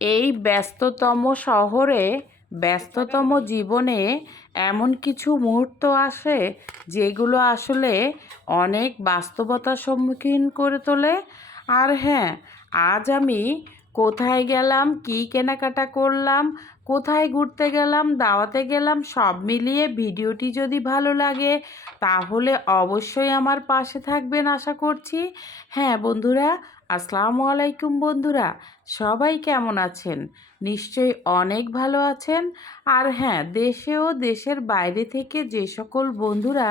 এই ব্যস্ততম শহরে ব্যস্ততম জীবনে এমন কিছু মুহূর্ত আসে যেগুলো আসলে অনেক বাস্তবতার সম্মুখীন করে তোলে। আর হ্যাঁ, আজ আমি কোথায় গেলাম, কী কেনাকাটা করলাম, কোথায় ঘুরতে গেলাম, দাওয়াতে গেলাম, সব মিলিয়ে ভিডিওটি যদি ভালো লাগে তাহলে অবশ্যই আমার পাশে থাকবেন আশা করছি। হ্যাঁ বন্ধুরা, আসসালামু আলাইকুম বন্ধুরা, সবাই কেমন আছেন? নিশ্চয়ই অনেক ভালো আছেন। আর হ্যাঁ, দেশে ও দেশের বাইরে থেকে যে সকল বন্ধুরা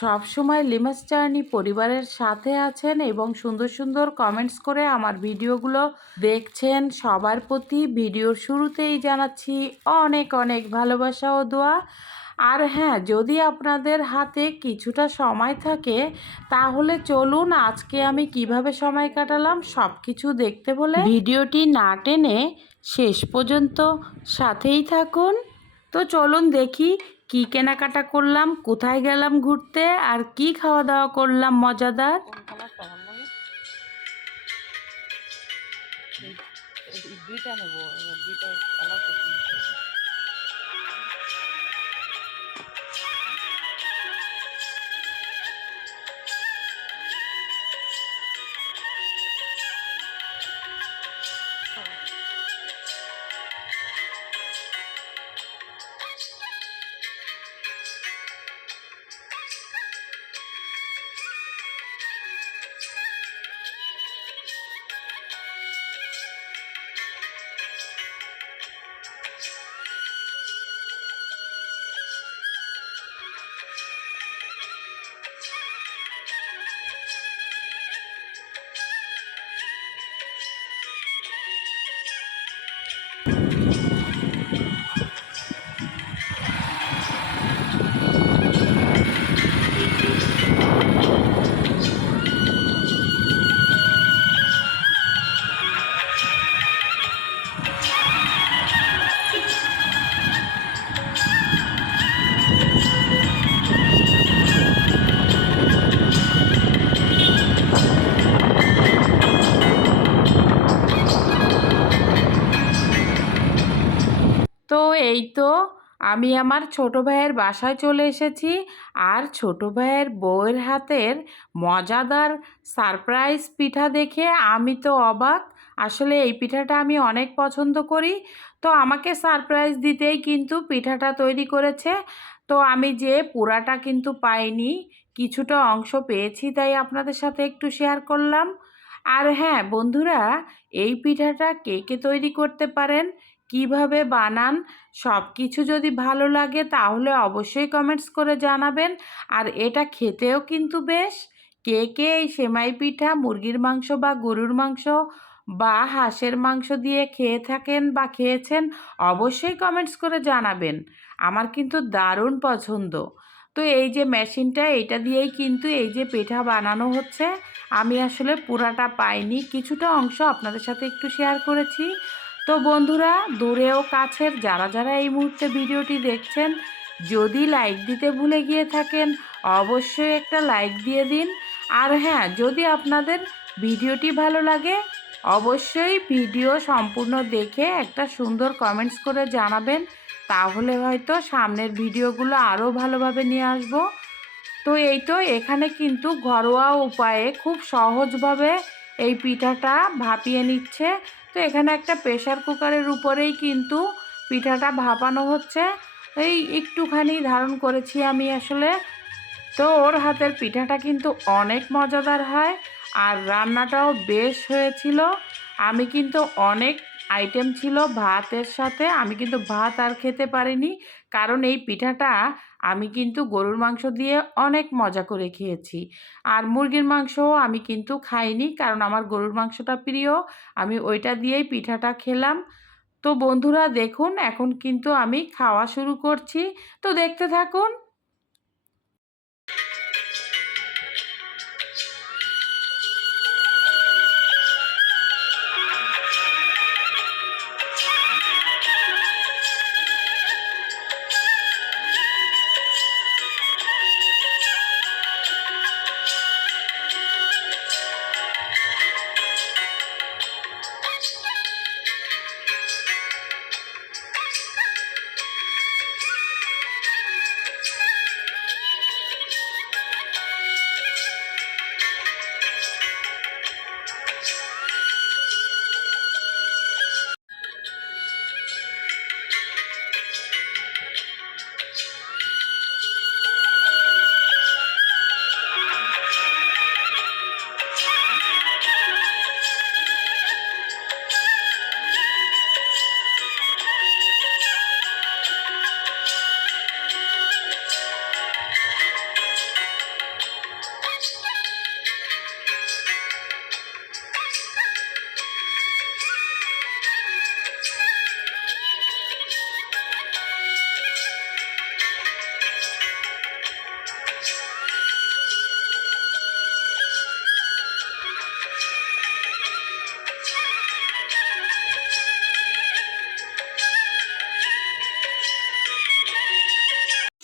সব সময় লিমাস জার্নি পরিবারের সাথে আছেন এবং সুন্দর সুন্দর কমেন্টস করে আমার ভিডিওগুলো দেখছেন, সবার প্রতি ভিডিওর শুরুতেই জানাচ্ছি অনেক অনেক ভালোবাসা ও দোয়া। আর হ্যাঁ, যদি আপনাদের হাতে কিছুটা সময় থাকে তাহলে চলুন আজকে আমি কিভাবে সময় কাটালাম সব কিছু দেখতে বলে ভিডিওটি না টেনে শেষ পর্যন্ত সাথেই থাকুন। তো চলুন দেখি কি কেনাকাটা করলাম, কোথায় গেলাম ঘুরতে, আর কি খাওয়া দাওয়া করলাম মজাদার। দুইটা নেব, দুইটা কালার পছন্দ করবো। তো এই তো আমি আমার ছোট ভাইয়ের বাসায় চলে এসেছি। আর ছোট ভাইয়ের বউয়ের হাতের মজাদার সারপ্রাইজ পিঠা দেখে আমি তো অবাক। আসলে এই পিঠাটা আমি অনেক পছন্দ করি, তো আমাকে সারপ্রাইজ দিতেই কিন্তু পিঠাটা তৈরি করেছে। তো আমি যে পুরাটা কিন্তু পাইনি, কিছুটা অংশ পেয়েছি, তাই আপনাদের সাথে একটু শেয়ার করলাম। আর হ্যাঁ বন্ধুরা, এই পিঠাটা কে কে তৈরি করতে পারেন, কিভাবে বানান, সব কিছু যদি ভালো লাগে তাহলে অবশ্যই কমেন্টস করে জানাবেন। আর এটা খেতেও কিন্তু বেশ, কে কে এই সেমাই পিঠা মুরগির মাংস বা গরুর মাংস বা হাঁসের মাংস দিয়ে খেয়ে থাকেন বা খেয়েছেন অবশ্যই কমেন্টস করে জানাবেন। আমার কিন্তু দারুণ পছন্দ। তো এই যে মেশিনটা, এটা দিয়েই কিন্তু এই যে পিঠা বানানো হচ্ছে। আমি আসলে পুরাটা পাইনি, কিছুটা অংশ আপনাদের সাথে একটু শেয়ার করেছি। তো বন্ধুরা, দূরেও কাছের যারা যারা এই মুহূর্তে ভিডিওটি দেখছেন, যদি লাইক দিতে ভুলে গিয়ে থাকেন অবশ্যই একটা লাইক দিয়ে দিন। আর হ্যাঁ, যদি আপনাদের ভিডিওটি ভালো লাগে অবশ্যই ভিডিও সম্পূর্ণ দেখে একটা সুন্দর কমেন্টস করে জানাবেন, তাহলে হয়তো সামনের ভিডিওগুলো আরও ভালোভাবে নিয়ে আসবো। তো এই তো এখানে কিন্তু ঘরোয়া উপায়ে খুব সহজভাবে এই পিঠাটা ভাপিয়ে নিচ্ছে। তো এখানে একটা প্রেশার কুকারের উপরেই কিন্তু পিঠাটা ভাপানো হচ্ছে। এই একটুখানি ধারণ করেছি আমি আসলে। তো ওর হাতের পিঠাটা কিন্তু অনেক মজাদার হয় আর রান্নাটাও বেশ হয়েছিল। আমি কিন্তু অনেক আইটেম ছিল ভাতের সাথে, আমি কিন্তু ভাত আর খেতে পারিনি, কারণ এই পিঠাটা আমি কিন্তু গরুর মাংস দিয়ে অনেক মজা করে খেয়েছি। আর মুরগির মাংসও আমি কিন্তু খাইনি, কারণ আমার গরুর মাংসটা প্রিয়, আমি ওইটা দিয়েই পিঠাটা খেলাম। তো বন্ধুরা দেখুন, এখন কিন্তু আমি খাওয়া শুরু করছি, তো দেখতে থাকুন।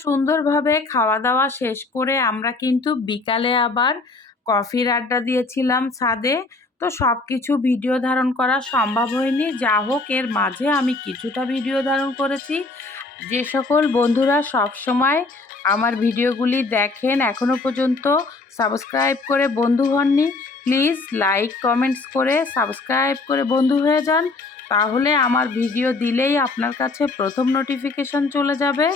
সুন্দরভাবে খাওয়া দাওয়া শেষ করে আমরা কিন্তু বিকালে আবার কফির আড্ডা দিয়েছিলাম ছাদে। তো সব কিছু ভিডিও ধারণ করা সম্ভব হয়নি, যা হোক এর মাঝে আমি কিছুটা ভিডিও ধারণ করেছি। যে সকল বন্ধুরা সব সময় আমার ভিডিওগুলি দেখেন, এখনও পর্যন্ত সাবস্ক্রাইব করে বন্ধু হননি, প্লিজ লাইক কমেন্টস করে সাবস্ক্রাইব করে বন্ধু হয়ে যান। তাহলে আমার ভিডিও দিলেই আপনার কাছে প্রথম নোটিফিকেশন চলে যাবে।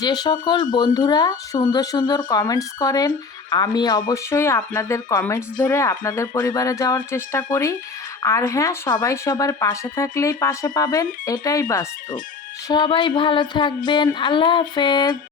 যে সকল বন্ধুরা সুন্দর সুন্দর কমেন্টস করেন, আমি অবশ্যই আপনাদের কমেন্টস ধরে আপনাদের পরিবারে যাওয়ার চেষ্টা করি। আর হ্যাঁ, সবাই সবার পাশে থাকলেই পাশে পাবেন, এটাই বাস্তব। সবাই ভালো থাকবেন। আল্লাহ হাফেজ।